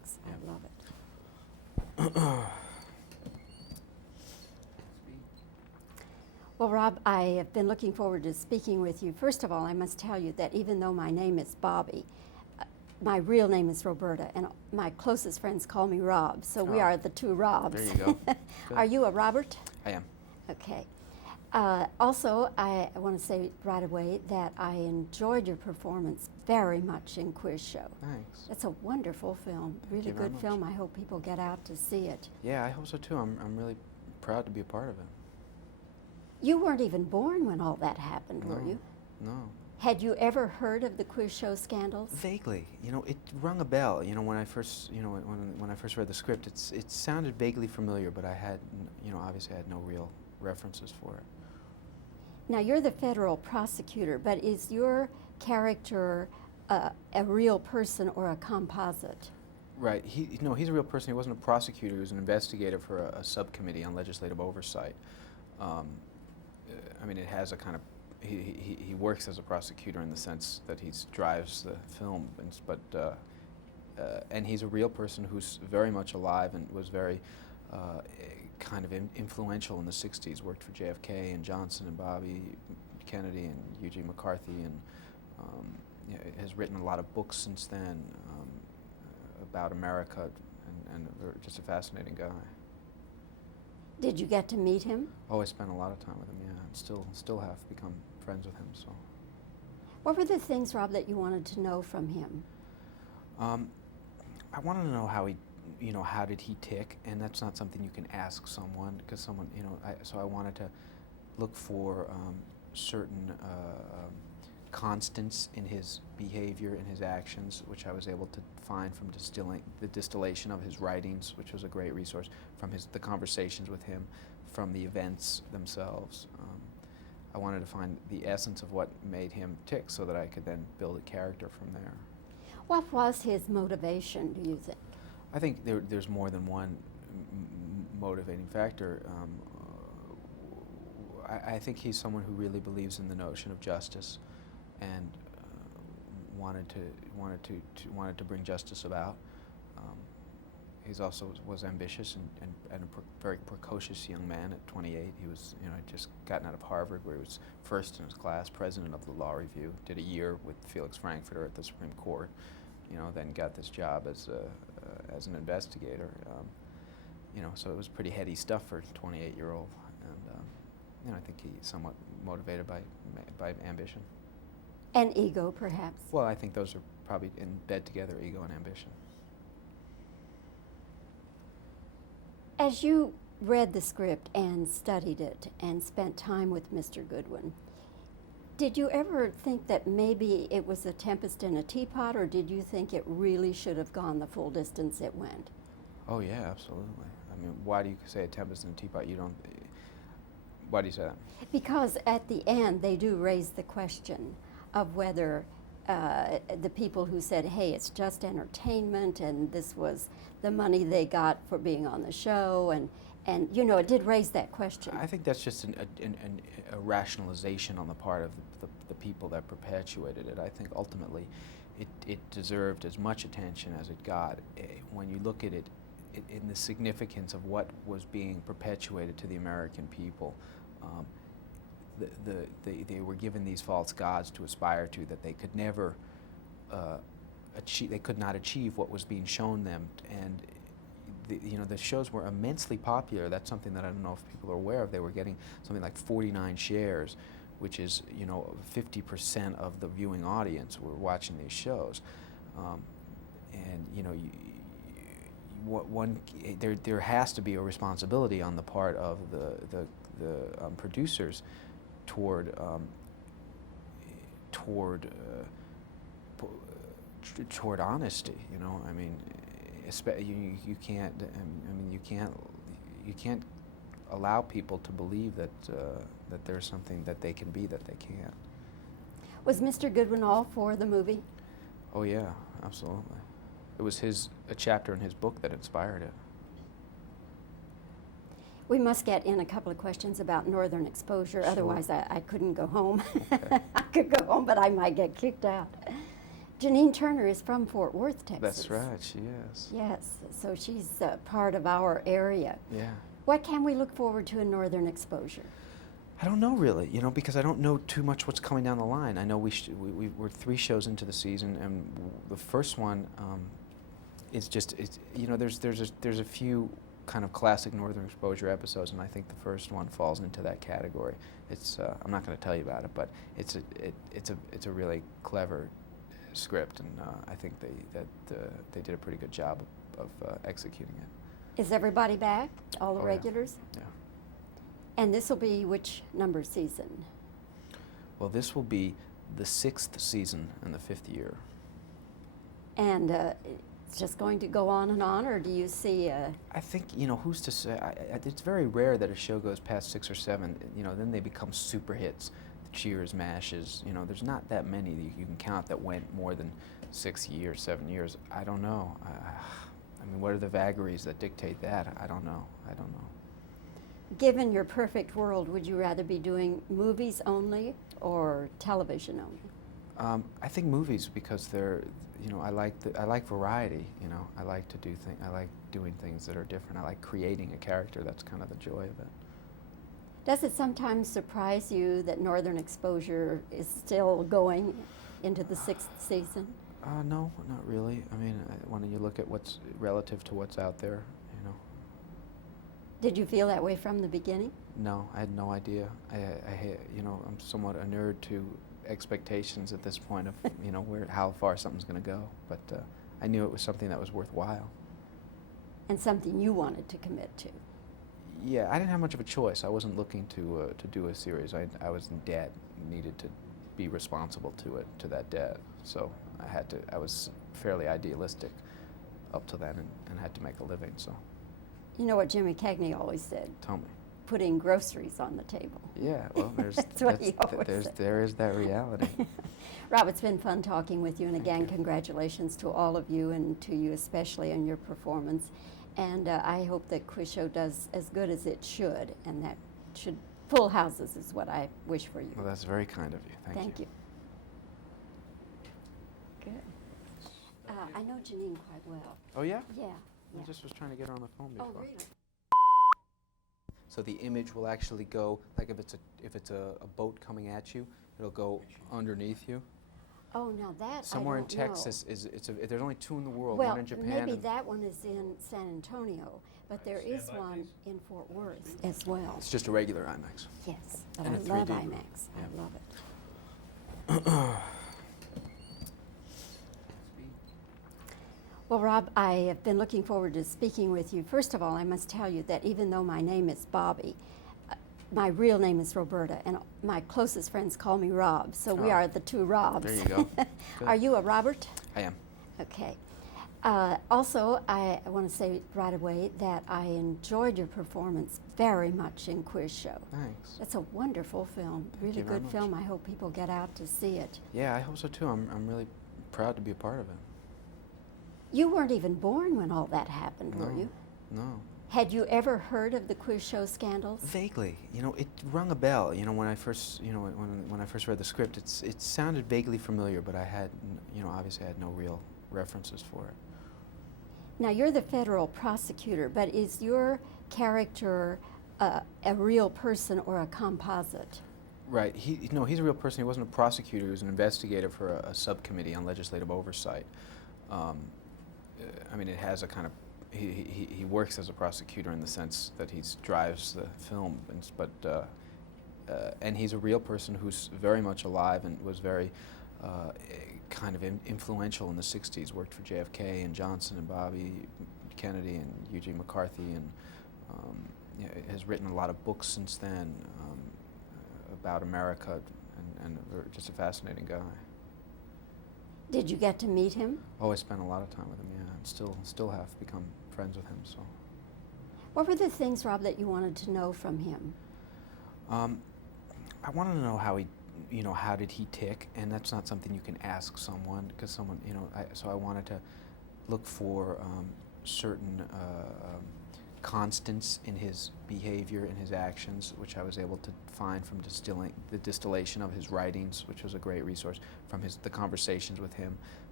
Thanks. Yeah. I love it. Well, Rob, I have been looking forward to speaking with you. First of all, I must tell you that even though my name is Bobbie, my real name is Roberta, and my closest friends call me Rob, so we are the two Robs. There you go. Are you a Robert? I am. Okay. Also, I want to say right away that I enjoyed your performance very much in Quiz Show. Thanks. It's a wonderful film, really you very good much. film. I hope people get out to see it. Yeah, I hope so too. I'm really proud to be a part of it. You weren't even born when all that happened, were No. you? No. Had you ever heard of the Quiz Show scandals? Vaguely, it rung a bell. When I first, when I first read the script, it sounded vaguely familiar, but I had, obviously I had no real references for it. Now, you're the federal prosecutor, but is your character a real person or a composite? Right. He's a real person. He wasn't a prosecutor. He was an investigator for a subcommittee on legislative oversight. It has a kind of he works as a prosecutor in the sense that he drives the film, and he's a real person who's very much alive and was very kind of influential in the '60s. Worked for JFK and Johnson and Bobby Kennedy and Eugene McCarthy, and has written a lot of books since then about America, and just a fascinating guy. Did you get to meet him? Oh, I spent a lot of time with him, yeah, and still have become friends with him. So, What were the things, Rob, that you wanted to know from him? I wanted to know how how did he tick, and that's not something you can ask someone, because someone, so I wanted to look for certain constants in his behavior, in his actions, which I was able to find from the distillation of his writings, which was a great resource, from the conversations with him, from the events themselves. I wanted to find the essence of what made him tick so that I could then build a character from there. What was his motivation, do you think? I think there's more than one motivating factor. I think he's someone who really believes in the notion of justice, and wanted to bring justice about. He's also was ambitious and a very precocious young man at 28. He was, had just gotten out of Harvard, where he was first in his class, president of the Law Review, did a year with Felix Frankfurter at the Supreme Court, then got this job as an investigator. So it was pretty heady stuff for a 28-year-old, and I think he's somewhat motivated by ambition. And ego, perhaps? Well, I think those are probably in bed together, ego and ambition. As you read the script and studied it and spent time with Mr. Goodwin, did you ever think that maybe it was a tempest in a teapot, or did you think it really should have gone the full distance it went? Oh, yeah, absolutely. Why do you say a tempest in a teapot? Why do you say that? Because at the end, they do raise the question of whether the people who said, hey, it's just entertainment, and this was the money they got for being on the show, and it did raise that question. I think that's just a rationalization on the part of the people that perpetuated it. I think ultimately it deserved as much attention as it got. When you look at it in the significance of what was being perpetuated to the American people, they were given these false gods to aspire to that they could never achieve. They could not achieve what was being shown them, and the shows were immensely popular. That's something that I don't know if people are aware of. They were getting something like 49 shares, which is 50% of the viewing audience were watching these shows, there has to be a responsibility on the part of the producers toward honesty. You can't allow people to believe that there's something that they can be that they can't. Was Mr. Goodwin all for the movie? Oh yeah, absolutely. It was a chapter in his book that inspired it. We must get in a couple of questions about northern exposure, Sure. Otherwise I couldn't go home. Okay. I could go home, but I might get kicked out. Janine Turner is from Fort Worth, Texas. That's right, she is. Yes, so she's part of our area. Yeah. What can we look forward to in Northern Exposure? I don't know really, because I don't know too much what's coming down the line. I know we're 3 shows into the season, and the first one is just, there's a few kind of classic Northern Exposure episodes, and I think the first one falls into that category. It's I'm not going to tell you about it, but it's a really clever script, and I think they did a pretty good job of executing it. Is everybody back? All the Oh, regulars? Yeah. And this will be which number season? Well, this will be the 6th season and the 5th year. And it's just going to go on, or do you see I think, who's to say? It's very rare that a show goes past 6 or 7. Then they become super hits. The Cheers, MASHes. There's not that many that you can count that went more than 6 years, 7 years. I don't know. I mean, what are the vagaries that dictate that? I don't know. Given your perfect world, would you rather be doing movies only or television only? I think movies, because they're, I like variety. I like to do I like doing things that are different. I like creating a character. That's kind of the joy of it. Does it sometimes surprise you that Northern Exposure is still going into the 6th season? No, not really. I mean, when you look at what's relative to what's out there, Did you feel that way from the beginning? No, I had no idea. I'm somewhat inured to expectations at this point of, how far something's going to go. But I knew it was something that was worthwhile. And something you wanted to commit to? Yeah, I didn't have much of a choice. I wasn't looking to do a series. I was in debt, needed to be responsible to that debt. So I was fairly idealistic up to then, and had to make a living. So. You know what Jimmy Cagney always said? Tell me. Putting groceries on the table. Yeah, well, That's what he always said. There is that reality. Rob, it's been fun talking with you, and again, congratulations to all of you, and to you especially on your performance. And I hope that Quiz Show does as good as it should, and that should full houses is what I wish for you. Well, that's very kind of you. Thank you. Good. I know Janine quite well. Oh, yeah? Yeah. I just was trying to get her on the phone before. Oh, really? So the image will actually go, like if it's a boat coming at you, it'll go underneath you. Oh, now that Somewhere I in don't Texas there's only 2 in the world. Well, one in Japan. maybe and that one is in San Antonio, but there is one in Fort Worth as well. It's just a regular IMAX. Yes, but And I a love 3D. IMAX. Yeah. I love it. Well, Rob, I have been looking forward to speaking with you. First of all, I must tell you that even though my name is Bobbie, my real name is Roberta, and my closest friends call me Rob, so we are the 2 Robs. There you go. Are you a Robert? I am. Okay. Also, I want to say right away that I enjoyed your performance very much in Quiz Show. Thanks. It's a wonderful film, really you very good much. film. I hope people get out to see it. Yeah, I hope so too. I'm really proud to be a part of it. You weren't even born when all that happened, were you? No. Had you ever heard of the Quiz Show scandals? Vaguely, it rung a bell. When I first, when I first read the script, it sounded vaguely familiar, but I had, obviously I had no real references for it. Now you're the federal prosecutor, but is your character a real person or a composite? Right. He's a real person. He wasn't a prosecutor. He was an investigator for a subcommittee on legislative oversight. I mean, it has a kind of he works as a prosecutor in the sense that he drives the film, and he's a real person who's very much alive and was very kind of influential in the 60s. Worked for JFK and Johnson and Bobby Kennedy and Eugene McCarthy, and has written a lot of books since then about America, and just a fascinating guy. Did you get to meet him? Oh, I spent a lot of time with him, yeah, and still have become friends with him. So, What were the things, Rob, that you wanted to know from him? I wanted to know how how did he tick, and that's not something you can ask someone, because someone, so I wanted to look for certain constants in his behavior and his actions, which I was able to find from the distillation of his writings, which was a great resource, from the conversations with him,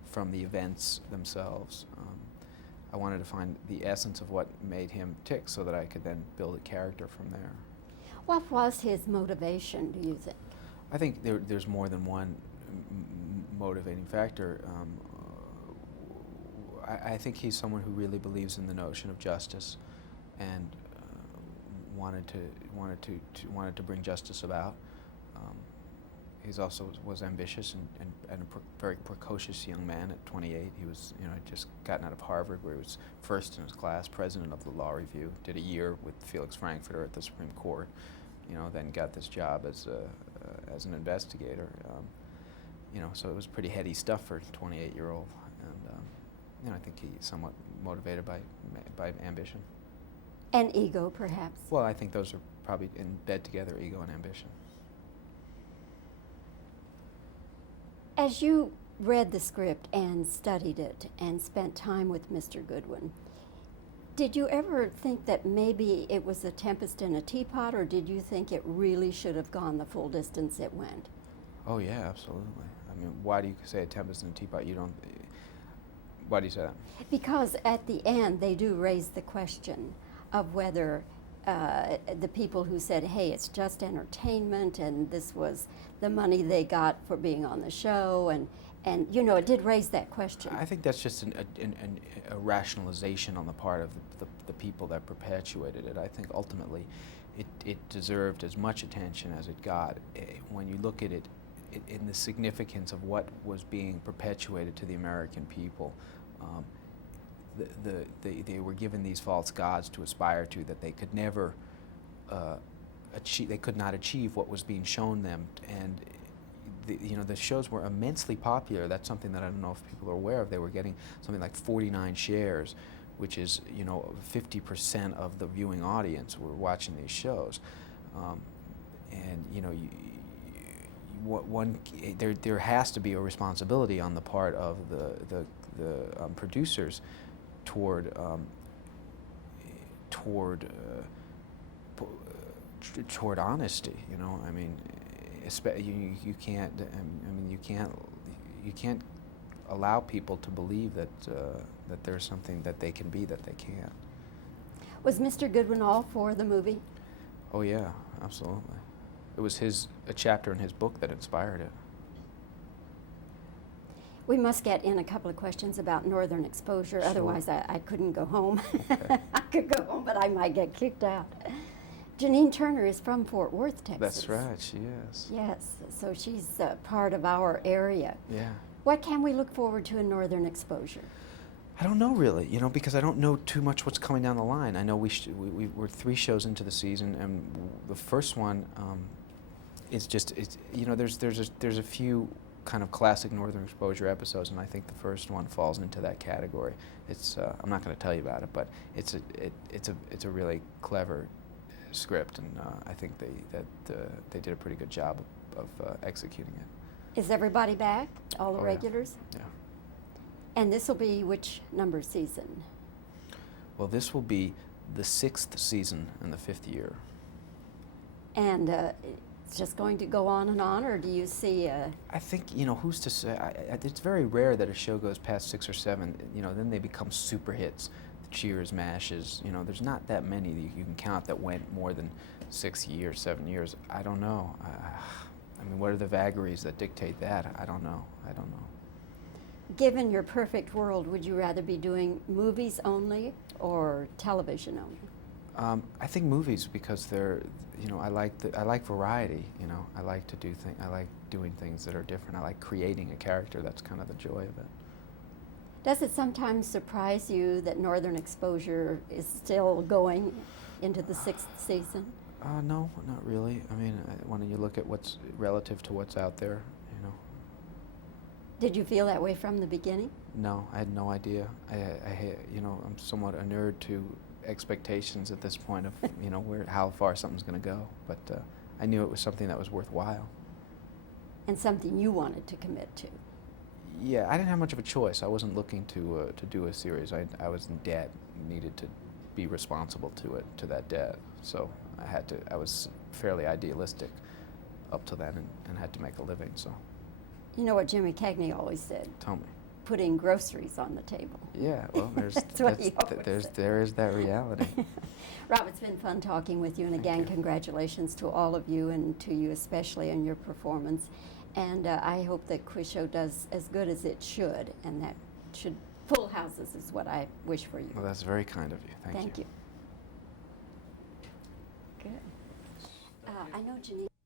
from the events themselves. I wanted to find the essence of what made him tick so that I could then build a character from there. What was his motivation, do you think? I think there's more than one motivating factor. I think he's someone who really believes in the notion of justice, and wanted to bring justice about. He's also was ambitious and a very precocious young man at 28. He was, had just gotten out of Harvard, where he was first in his class, president of the law review, did a year with Felix Frankfurter at the Supreme Court, then got this job as an investigator. So it was pretty heady stuff for a 28-year-old, and I think he's somewhat motivated by ambition. And ego, perhaps? Well, I think those are probably in bed together, ego and ambition. As you read the script and studied it and spent time with Mr. Goodwin, did you ever think that maybe it was a tempest in a teapot, or did you think it really should have gone the full distance it went? Oh yeah, absolutely. I mean, why do you say a tempest in a teapot? Why do you say that? Because at the end they do raise the question of whether the people who said, hey, it's just entertainment and this was the money they got for being on the show, and it did raise that question. I think that's just a rationalization on the part of the people that perpetuated it. I think ultimately it deserved as much attention as it got. When you look at it in the significance of what was being perpetuated to the American people, they were given these false gods to aspire to that they could never achieve. They could not achieve what was being shown them, and the shows were immensely popular. That's something that I don't know if people are aware of. They were getting something like 49 shares, which is 50% of the viewing audience were watching these shows, there has to be a responsibility on the part of the producers toward honesty. I mean, you can't. I mean, you can't allow people to believe that there's something that they can be that they can't. Was Mr. Goodwin all for the movie? Oh yeah, absolutely. It was a chapter in his book that inspired it. We must get in a couple of questions about Northern Exposure, Sure. Otherwise I couldn't go home. Okay. I could go home, but I might get kicked out. Janine Turner is from Fort Worth, Texas. That's right, she is. Yes, so she's part of our area. Yeah. What can we look forward to in Northern Exposure? I don't know really, because I don't know too much what's coming down the line. I know we're 3 shows into the season, and the first one is just there's a few kind of classic Northern Exposure episodes, and I think the first one falls into that category. It's I'm not going to tell you about it, but it's a really clever script, and I think they did a pretty good job of executing it. Is everybody back? All the Oh, yeah. regulars? Yeah. And this will be which number season? Well, this will be the 6th season in the 5th year. And it's just going to go on, or do you see I think, who's to say? It's very rare that a show goes past 6 or 7. Then they become super hits. The Cheers, MASHes. There's not that many that you can count that went more than 6 years, 7 years. I don't know. I mean, what are the vagaries that dictate that? I don't know. Given your perfect world, would you rather be doing movies only or television only? I think movies, because they're, I like variety. I like to do I like doing things that are different. I like creating a character. That's kind of the joy of it. Does it sometimes surprise you that Northern Exposure is still going into the 6th season? No, not really. I mean, when you look at what's relative to what's out there, Did you feel that way from the beginning? No, I had no idea. I'm somewhat inured to expectations at this point of, how far something's going to go. But I knew it was something that was worthwhile. And something you wanted to commit to? Yeah, I didn't have much of a choice. I wasn't looking to do a series. I was in debt, needed to be responsible to that debt. So I was fairly idealistic up to then, and had to make a living. So. You know what Jimmy Cagney always said? Tell me. putting groceries on the table. Yeah, well, there's That's what he always said. there is that reality. Rob, it's been fun talking with you, and Thank again, you. congratulations to all of you and to you especially on your performance. And I hope that Quiz Show does as good as it should, and that should full houses is what I wish for you. Well, that's very kind of you. Thank you. Thank you. Good. I know Janine.